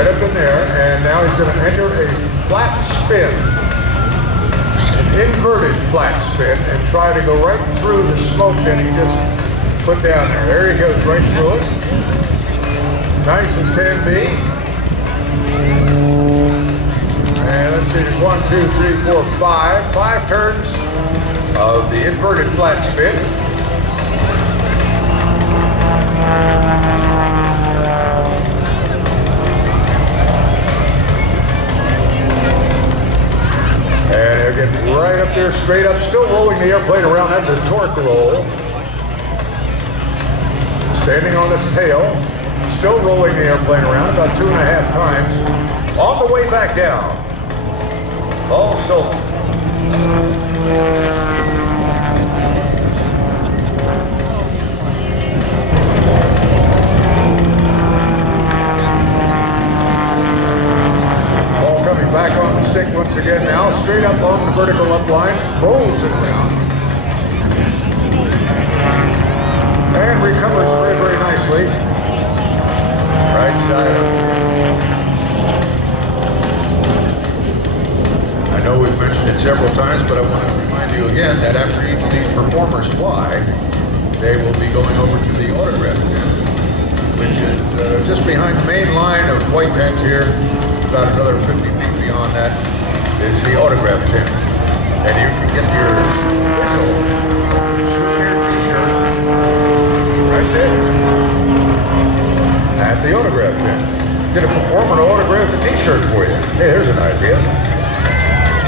right up in there, and now he's going to enter a flat spin, an inverted flat spin, and try to go right through the smoke that he just put down there. There he goes, right through it. Nice as can be. And let's see, there's 1, 2, 3, 4, 5. 5 turns of the inverted flat spin. And he'll get right up there, straight up, still rolling the airplane around. That's a torque roll. Standing on his tail, still rolling the airplane around about 2.5 times. On the way back down, Paul Schulten. Back on the stick once again now, straight up on the vertical upline, rolls it around. And recovers very, very nicely. Right side up. I know we've mentioned it several times, but I want to remind you again that after each of these performers fly, they will be going over to the autograph tent, which is just behind the main line of white tents here. About another 50 feet beyond that is the autograph tent. And you can get your official souvenir t-shirt right there at the autograph tent. Get a performer to autograph the t-shirt for you. Hey, there's an idea.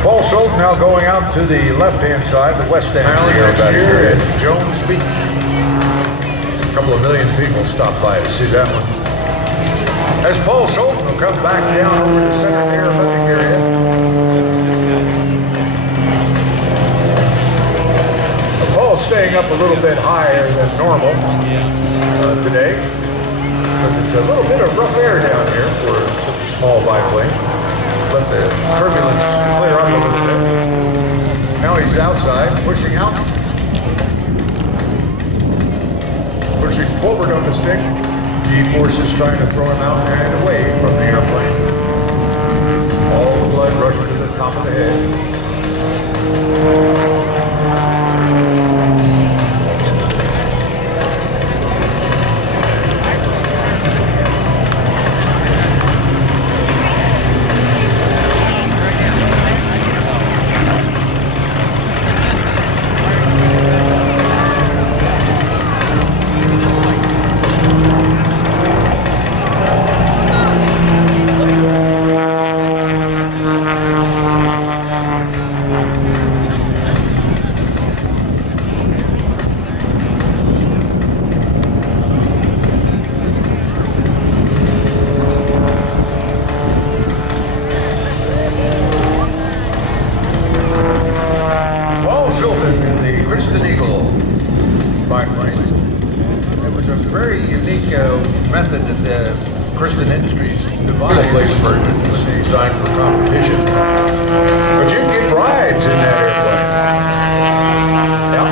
Paul Schulten now going out to the left-hand side, the west end here at Jones Beach. A couple of million people stop by to see that one. As Paul Schulten will come back down over the center aerobatic area. Paul's staying up a little bit higher than normal today, because it's a little bit of rough air down here for such a small biplane. Let the turbulence clear up a little bit. Now he's outside, pushing out. Pushing forward on the stick. G-forces trying to throw him out and away from the airplane. All the blood rushing to the top of the head. Method that the Christian Industries devised place version was designed for competition. But you can get rides in that airplane. Yeah.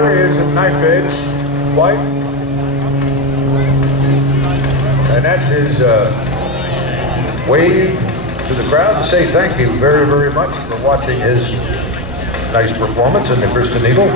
There he is at knife edge, white. And that's his wave to the crowd to say thank you very, very much for watching his nice performance in the Christian Eagle.